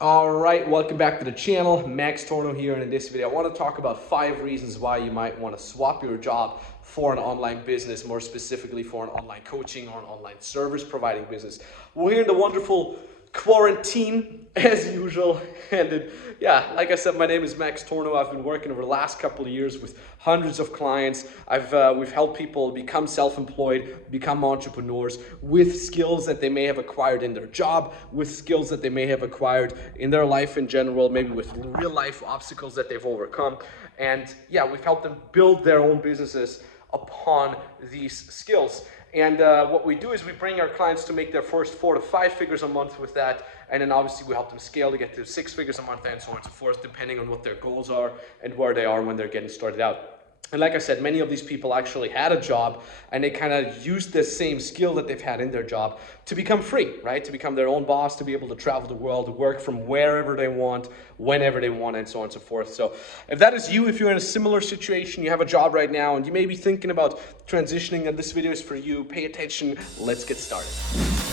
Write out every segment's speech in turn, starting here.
All right, welcome back to the channel. Max Tornow here, and in this video I want to talk about 5 reasons why you might want to swap your job for an online business, more specifically for an online coaching or an online service providing business. We're here in the wonderful quarantine as usual, and yeah, like I said, my name is Max Tornow. I've been working over the last couple of years with hundreds of clients. We've helped people become self-employed, become entrepreneurs with skills that they may have acquired in their job, with skills that they may have acquired in their life in general, maybe with real life obstacles that they've overcome. And yeah, we've helped them build their own businesses upon these skills. And what we do is we bring our clients to make their first 4 to 5 figures a month with that. And then obviously we help them scale to get to 6 figures a month and so on and so forth, depending on what their goals are and where they are when they're getting started out. And like I said, many of these people actually had a job and they kind of used the same skill that they've had in their job to become free, right? To become their own boss, to be able to travel the world, to work from wherever they want, whenever they want, and so on and so forth. So if that is you, if you're in a similar situation, you have a job right now and you may be thinking about transitioning, and this video is for you, pay attention, let's get started.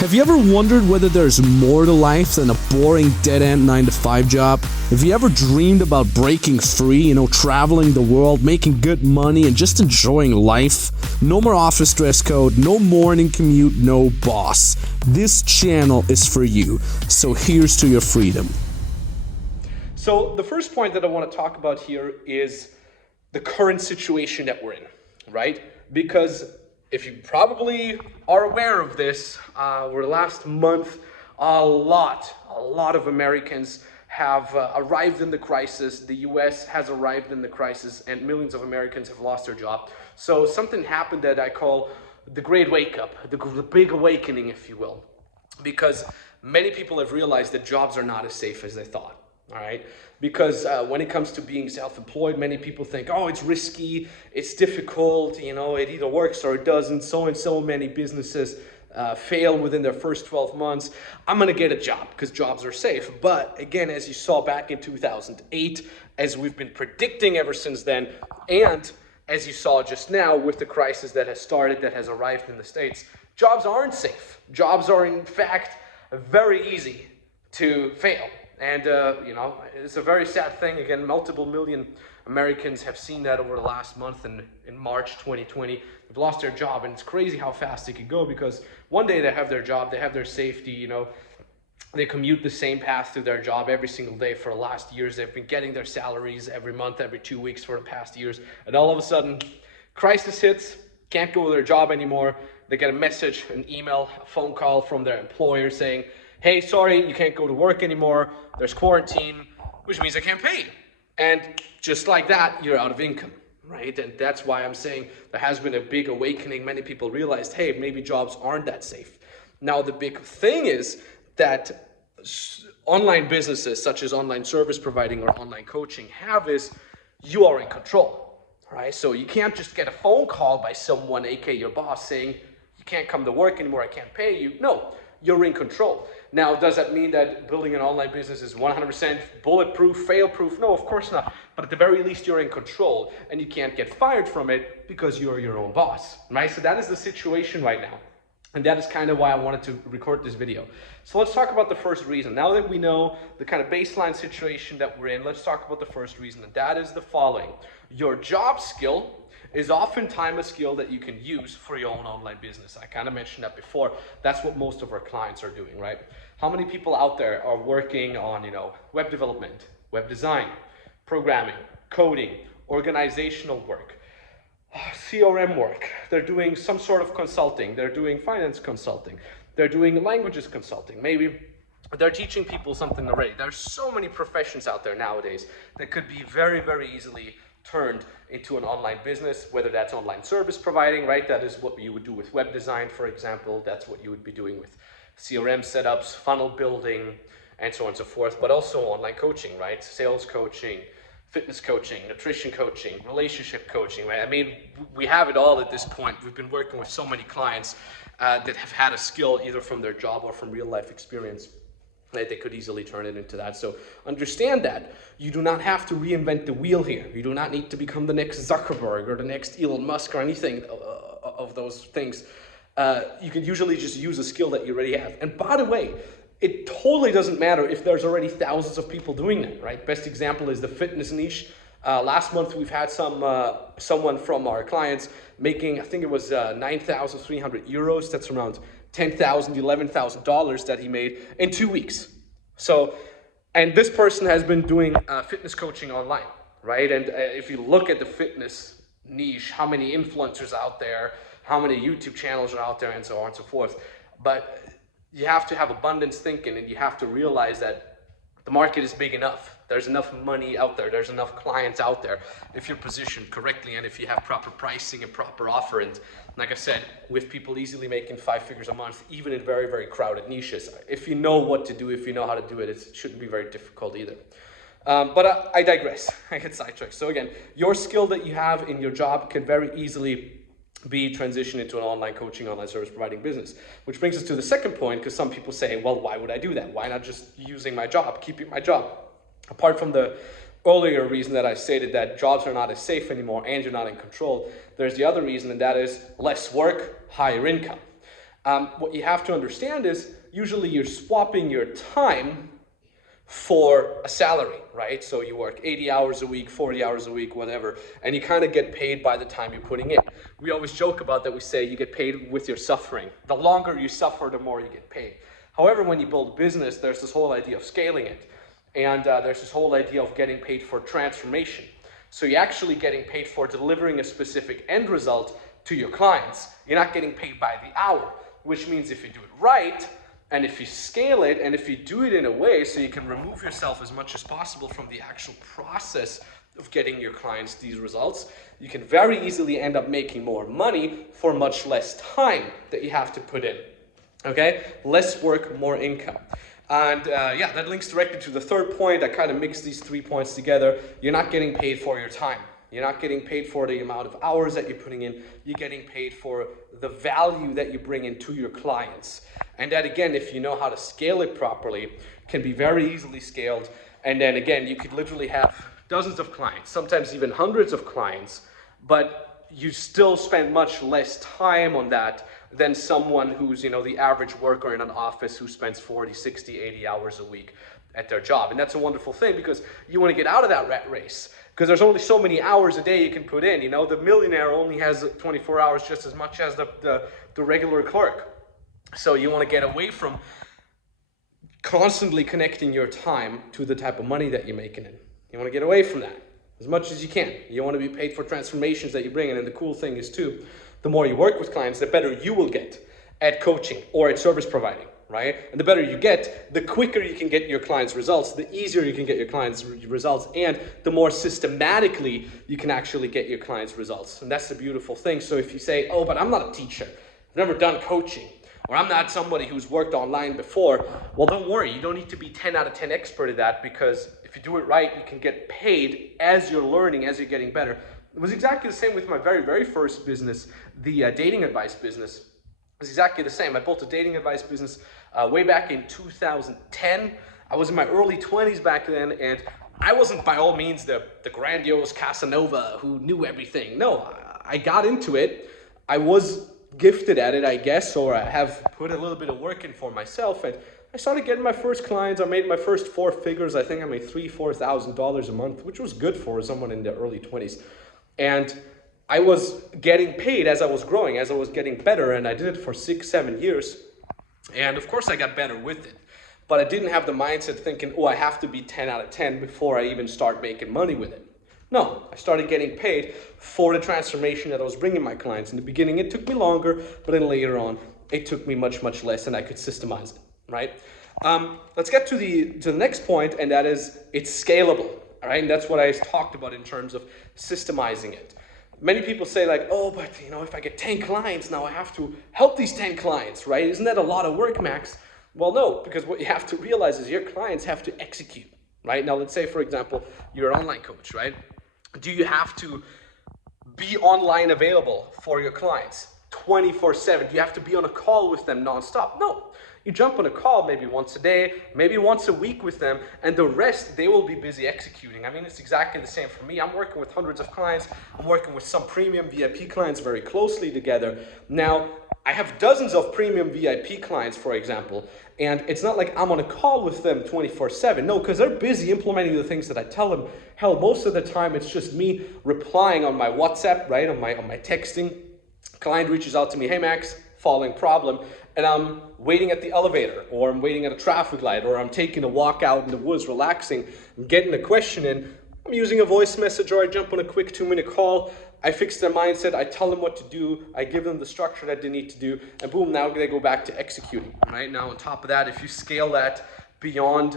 Have you ever wondered whether there's more to life than a boring dead-end 9-to-5 job? Have you ever dreamed about breaking free, traveling the world, making good money, and just enjoying life? No more office dress code, no morning commute, no boss. This channel is for you, so here's to your freedom. So the first point that I want to talk about here is the current situation that we're in, right? Because if you probably are aware of this, over the last month, a lot of Americans have arrived in the crisis. The US has arrived in the crisis and millions of Americans have lost their job. So something happened that I call the great wake up, the big awakening, if you will, because many people have realized that jobs are not as safe as they thought. All right, because when it comes to being self-employed, many people think, oh, it's risky, it's difficult, it either works or it doesn't. So many businesses fail within their first 12 months. I'm going to get a job because jobs are safe. But again, as you saw back in 2008, as we've been predicting ever since then, and as you saw just now with the crisis that has started, that has arrived in the States, jobs aren't safe. Jobs are, in fact, very easy to fail. And, it's a very sad thing. Again, multiple million Americans have seen that over the last month. And in March 2020, they've lost their job. And it's crazy how fast it could go, because one day they have their job, they have their safety, they commute the same path to their job every single day for the last years. They've been getting their salaries every month, every 2 weeks for the past years. And all of a sudden, crisis hits, can't go to their job anymore. They get a message, an email, a phone call from their employer saying, hey, sorry, you can't go to work anymore. There's quarantine, which means I can't pay you. And just like that, you're out of income, right? And that's why I'm saying there has been a big awakening. Many people realized, hey, maybe jobs aren't that safe. Now, the big thing is that online businesses, such as online service providing or online coaching, have is you are in control, right? So you can't just get a phone call by someone, aka your boss, saying, you can't come to work anymore, I can't pay you. No, you're in control. Now, does that mean that building an online business is 100% bulletproof, fail-proof? No, of course not. But at the very least, you're in control and you can't get fired from it because you're your own boss, right? So that is the situation right now. And that is kind of why I wanted to record this video. So let's talk about the first reason. Now that we know the kind of baseline situation that we're in, let's talk about the first reason. And that is the following. Your job skill is oftentimes a skill that you can use for your own online business. I kind of mentioned that before. That's what most of our clients are doing, right? How many people out there are working on, web development, web design, programming, coding, organizational work, CRM work? They're doing some sort of consulting. They're doing finance consulting. They're doing languages consulting. Maybe they're teaching people something already. There's so many professions out there nowadays that could be very, very easily turned into an online business, whether that's online service providing, right? That is what you would do with web design, for example. That's what you would be doing with CRM setups, funnel building, and so on and so forth, but also online coaching, right? Sales coaching, fitness coaching, nutrition coaching, relationship coaching, right? I mean, we have it all at this point. We've been working with so many clients that have had a skill either from their job or from real life experience. They could easily turn it into that. So understand that you do not have to reinvent the wheel here. You do not need to become the next Zuckerberg or the next Elon Musk or anything of those things. You can usually just use a skill that you already have. And by the way, it totally doesn't matter if there's already thousands of people doing that, right? Best example is the fitness niche. Last month we've had someone from our clients making, I think it was 9,300 euros. That's around $10,000, $11,000 that he made in 2 weeks. So, and this person has been doing fitness coaching online, right? And if you look at the fitness niche, how many influencers out there, how many YouTube channels are out there, and so on and so forth. But you have to have abundance thinking, and you have to realize that the market is big enough. There's enough money out there. There's enough clients out there if you're positioned correctly and if you have proper pricing and proper offer. And like I said, with people easily making 5 figures a month, even in very, very crowded niches, if you know what to do, if you know how to do it, it shouldn't be very difficult either. But I digress. I get sidetracked. So again, your skill that you have in your job can very easily be transitioned into an online coaching, online service providing business. Which brings us to the second point, because some people say, well, why would I do that? Why not just using my job, keeping my job? Apart from the earlier reason that I stated that jobs are not as safe anymore and you're not in control, there's the other reason, and that is less work, higher income. What you have to understand is usually you're swapping your time for a salary, right? So you work 80 hours a week, 40 hours a week, whatever, and you kind of get paid by the time you're putting in. We always joke about that. We say you get paid with your suffering. The longer you suffer, the more you get paid. However, when you build a business, there's this whole idea of scaling it. And there's this whole idea of getting paid for transformation. So you're actually getting paid for delivering a specific end result to your clients. You're not getting paid by the hour, which means if you do it right, and if you scale it, and if you do it in a way so you can remove yourself as much as possible from the actual process of getting your clients these results, you can very easily end up making more money for much less time that you have to put in. Okay? Less work, more income. And yeah, that links directly to the third point. I kind of mixed these 3 points together. You're not getting paid for your time. You're not getting paid for the amount of hours that you're putting in. You're getting paid for the value that you bring into your clients. And that, again, if you know how to scale it properly, can be very easily scaled. And then again, you could literally have dozens of clients, sometimes even hundreds of clients, but you still spend much less time on that than someone who's, the average worker in an office who spends 40, 60, 80 hours a week at their job. And that's a wonderful thing, because you want to get out of that rat race, because there's only so many hours a day you can put in. The millionaire only has 24 hours just as much as the regular clerk. So you want to get away from constantly connecting your time to the type of money that you're making in. You want to get away from that as much as you can. You want to be paid for transformations that you bring in. And the cool thing is too, the more you work with clients, the better you will get at coaching or at service providing, right? And the better you get, the quicker you can get your clients' results, the easier you can get your clients' results, and the more systematically you can actually get your clients' results. And that's the beautiful thing. So if you say, oh, but I'm not a teacher, I've never done coaching, or I'm not somebody who's worked online before, well, don't worry. You don't need to be 10 out of 10 expert at that, because if you do it right, you can get paid as you're learning, as you're getting better. It was exactly the same with my very, very first business, the dating advice business. It was exactly the same. I built a dating advice business way back in 2010. I was in my early 20s back then, and I wasn't by all means the grandiose Casanova who knew everything. No, I got into it. I was gifted at it, I guess, or I have put a little bit of work in for myself, and I started getting my first clients. I made my first 4 figures. I think I made $3,000-4,000 a month, which was good for someone in their early 20s. And I was getting paid as I was growing, as I was getting better, and I did it for 6-7 years. And of course I got better with it, but I didn't have the mindset thinking, oh, I have to be 10 out of 10 before I even start making money with it. No, I started getting paid for the transformation that I was bringing my clients. In the beginning, it took me longer, but then later on, it took me much, much less, and I could systemize it, right? Let's get to the next point, and that is it's scalable, all right? And that's what I talked about in terms of systemizing it. Many people say like, oh, but if I get 10 clients, now I have to help these 10 clients, right? Isn't that a lot of work, Max? Well, no, because what you have to realize is your clients have to execute, right? Now, let's say, for example, you're an online coach, right? Do you have to be online available for your clients 24/7? Do you have to be on a call with them nonstop? No. You jump on a call maybe once a day, maybe once a week with them, and the rest they will be busy executing. I mean, it's exactly the same for me. I'm working with hundreds of clients. I'm working with some premium VIP clients very closely together. Now, I have dozens of premium VIP clients, for example, and it's not like I'm on a call with them 24/7. No, because they're busy implementing the things that I tell them. Hell, most of the time it's just me replying on my WhatsApp, right, on my texting. Client reaches out to me, hey Max, following problem, and I'm waiting at the elevator, or I'm waiting at a traffic light, or I'm taking a walk out in the woods, relaxing, I'm getting a question in. I'm using a voice message, or I jump on a quick 2-minute call. I fix their mindset, I tell them what to do, I give them the structure that they need to do, and boom, now they go back to executing. Right now, on top of that, if you scale that beyond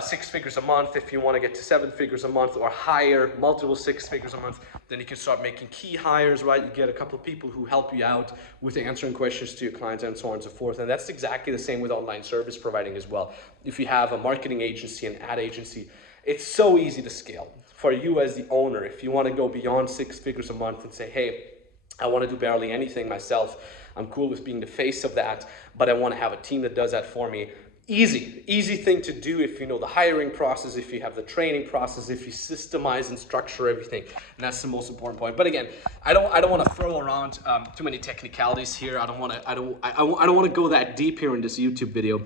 6 figures a month, if you want to get to 7 figures a month or higher, multiple 6 figures a month, then you can start making key hires, right? You get a couple of people who help you out with answering questions to your clients and so on and so forth. And that's exactly the same with online service providing as well. If you have a marketing agency, an ad agency, it's so easy to scale. For you as the owner, if you want to go beyond 6 figures a month and say, hey, I want to do barely anything myself, I'm cool with being the face of that, but I want to have a team that does that for me. Easy thing to do if you know the hiring process, if you have the training process, if you systemize and structure everything. And that's the most important point. But again, I don't want to throw around too many technicalities here. I don't want to go that deep here in this YouTube video.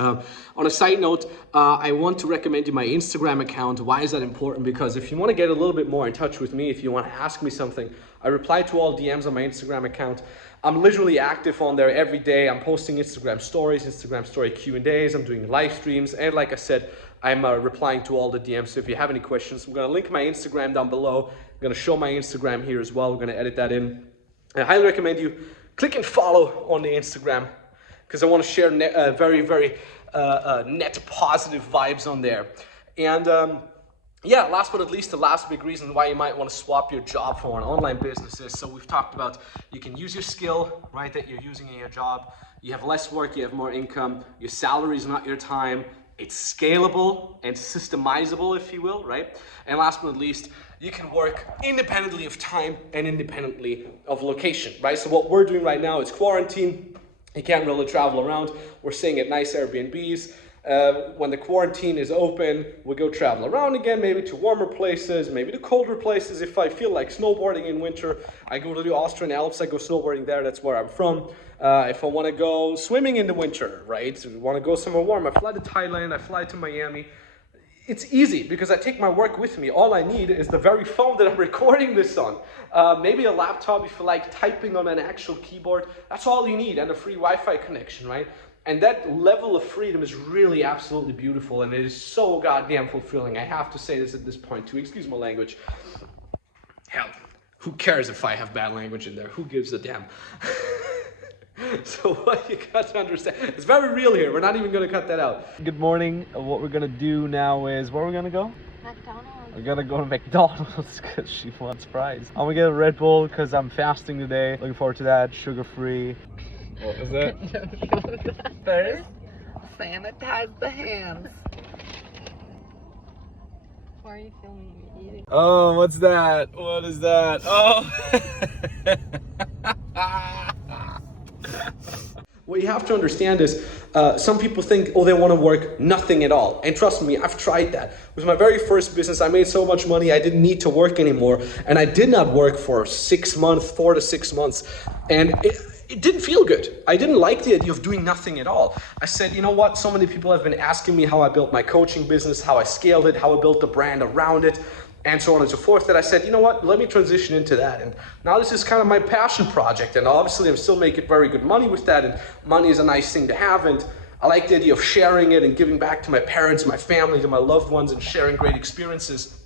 On a side note, I want to recommend you my Instagram account. Why is that important? Because if you want to get a little bit more in touch with me, if you want to ask me something, I reply to all DMs on my Instagram account. I'm literally active on there every day. I'm posting Instagram stories, Instagram story Q&As. I'm doing live streams. And like I said, I'm replying to all the DMs. So if you have any questions, I'm going to link my Instagram down below. I'm going to show my Instagram here as well. We're going to edit that in. And I highly recommend you click and follow on the Instagram, because I want to share very net positive vibes on there. And yeah, last but not least, the last big reason why you might want to swap your job for an online business is, so we've talked about you can use your skill, right, that you're using in your job. You have less work, you have more income, your salary is not your time, it's scalable and systemizable, if you will, right? And last but not least, you can work independently of time and independently of location, right? So what we're doing right now is quarantine. You can't really travel around. We're staying at nice Airbnbs. When the quarantine is open, we go travel around again, maybe to warmer places, maybe to colder places. If I feel like snowboarding in winter, I go to the Austrian Alps, I go snowboarding there, that's where I'm from. If I want to go swimming in the winter, right, so we want to go somewhere warm, I fly to Thailand, I fly to Miami. It's easy because I take my work with me. All I need is the very phone that I'm recording this on. Maybe a laptop if you like typing on an actual keyboard. That's all you need, and a free Wi-Fi connection, right? And that level of freedom is really absolutely beautiful, and it is so goddamn fulfilling. I have to say this at this point too. Excuse my language. Hell, who cares if I have bad language in there? Who gives a damn? So what you got to understand, it's very real here. We're not even going to cut that out. Good morning. What we're going to do now is, where are we going to go? McDonald's. We're going to go to McDonald's because she wants fries. I'm going to get a Red Bull because I'm fasting today. Looking forward to that. Sugar-free. What was that? First, sanitize the hands. Why are you filming me eating? Oh, what's that? What is that? Oh! What you have to understand is some people think, oh, they want to work nothing at all. And trust me, I've tried that. It was my very first business. I made so much money, I didn't need to work anymore. And I did not work for 6 months, 4 to 6 months. And it didn't feel good. I didn't like the idea of doing nothing at all. I said, you know what? So many people have been asking me how I built my coaching business, how I scaled it, how I built the brand around it, and so on and so forth, that I said, you know what, let me transition into that. And now this is kind of my passion project, and obviously I'm still making very good money with that, and money is a nice thing to have, and I like the idea of sharing it and giving back to my parents, my family, to my loved ones, and sharing great experiences.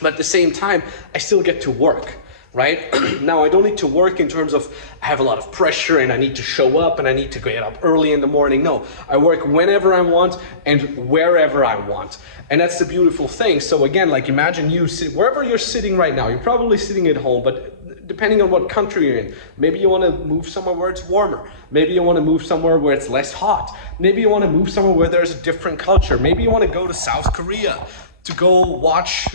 But at the same time, I still get to work, right? Now, I don't need to work in terms of I have a lot of pressure and I need to show up and I need to get up early in the morning. No, I work whenever I want and wherever I want. And that's the beautiful thing. So again, like imagine you sit wherever you're sitting right now. You're probably sitting at home, but depending on what country you're in, maybe you want to move somewhere where it's warmer. Maybe you want to move somewhere where it's less hot. Maybe you want to move somewhere where there's a different culture. Maybe you want to go to South Korea to go watch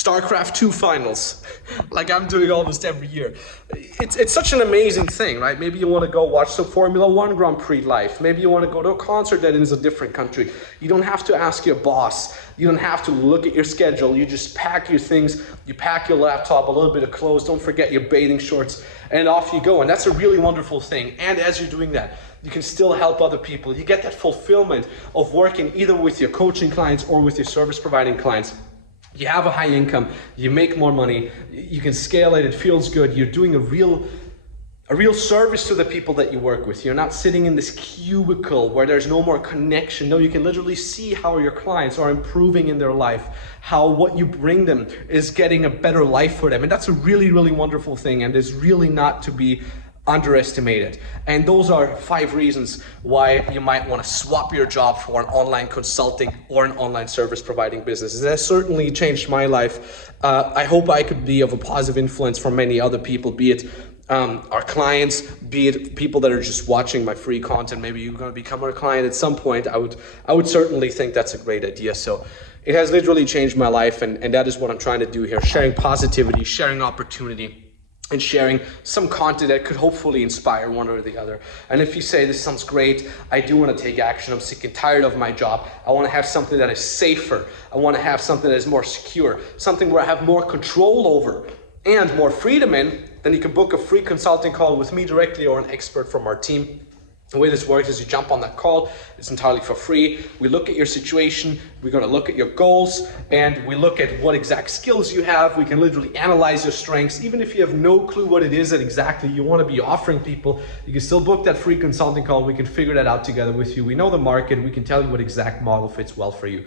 StarCraft 2 finals, like I'm doing almost every year. It's such an amazing thing, right? Maybe you want to go watch some Formula One Grand Prix live. Maybe you want to go to a concert that is a different country. You don't have to ask your boss. You don't have to look at your schedule. You just pack your things. You pack your laptop, a little bit of clothes. Don't forget your bathing shorts, and off you go. And that's a really wonderful thing. And as you're doing that, you can still help other people. You get that fulfillment of working either with your coaching clients or with your service providing clients. You have a high income, you make more money, you can scale it, it feels good, you're doing a real service to the people that you work with. You're not sitting in this cubicle where there's no more connection. No, you can literally see how your clients are improving in their life, how what you bring them is getting a better life for them. And that's a really, really wonderful thing, and is really not to be underestimated. And those are 5 reasons why you might want to swap your job for an online consulting or an online service providing business. That has certainly changed my life. I hope I could be of a positive influence for many other people, be it our clients, be it people that are just watching my free content. Maybe you're going to become our client at some point. I would certainly think that's a great idea. So it has literally changed my life, and that is what I'm trying to do here, sharing positivity, sharing opportunity, and sharing some content that could hopefully inspire one or the other. And if you say, this sounds great, I do want to take action, I'm sick and tired of my job, I want to have something that is safer, I want to have something that is more secure, something where I have more control over and more freedom in, then you can book a free consulting call with me directly or an expert from our team. The way this works is you jump on that call, it's entirely for free. We look at your situation, we're gonna look at your goals, and we look at what exact skills you have. We can literally analyze your strengths. Even if you have no clue what it is that exactly you wanna be offering people, you can still book that free consulting call. We can figure that out together with you. We know the market, we can tell you what exact model fits well for you.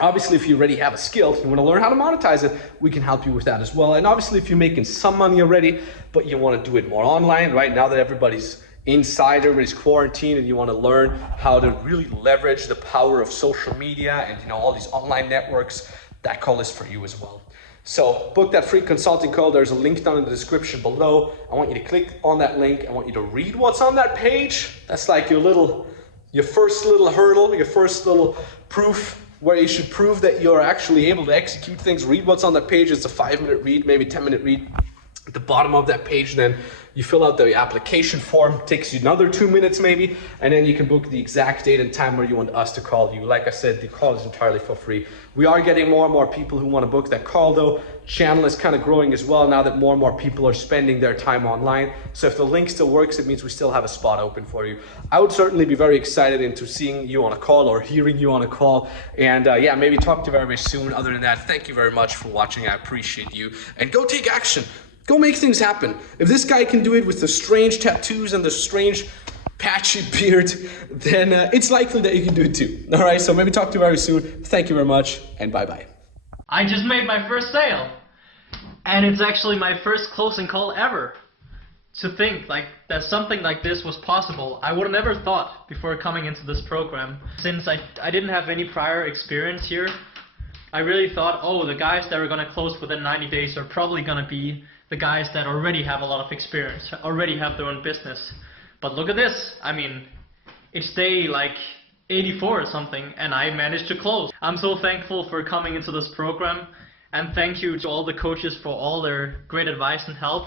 Obviously, if you already have a skill, you want to learn how to monetize it, we can help you with that as well. And obviously, if you're making some money already, but you want to do it more online, right? Now that everybody's inside, everybody's quarantined, and you want to learn how to really leverage the power of social media and all these online networks, that call is for you as well. So book that free consulting call. There's a link down in the description below. I want you to click on that link. I want you to read what's on that page. That's like your first little hurdle, your first little proof, where you should prove that you're actually able to execute things. Read what's on that page. It's a 5-minute read, maybe 10-minute read. At the bottom of that page, then you fill out the application form. It takes you another 2 minutes maybe, and then you can book the exact date and time where you want us to call you. Like I said, the call is entirely for free. We are getting more and more people who want to book that call though. Channel is kind of growing as well now that more and more people are spending their time online. So if the link still works, it means we still have a spot open for you. I would certainly be very excited into seeing you on a call or hearing you on a call. And yeah, maybe talk to you very, very soon. Other than that, thank you very much for watching. I appreciate you. And go take action. Go make things happen. If this guy can do it with the strange tattoos and the strange patchy beard, then it's likely that you can do it too. All right, so maybe talk to you very soon. Thank you very much, and bye-bye. I just made my first sale, and it's actually my first closing call ever. To think like that something like this was possible, I would have never thought before coming into this program. Since I didn't have any prior experience here, I really thought, oh, the guys that are going to close within 90 days are probably going to be the guys that already have a lot of experience, already have their own business. But look at this. I mean, it's day like 84 or something, and I managed to close. I'm so thankful for coming into this program, and thank you to all the coaches for all their great advice and help.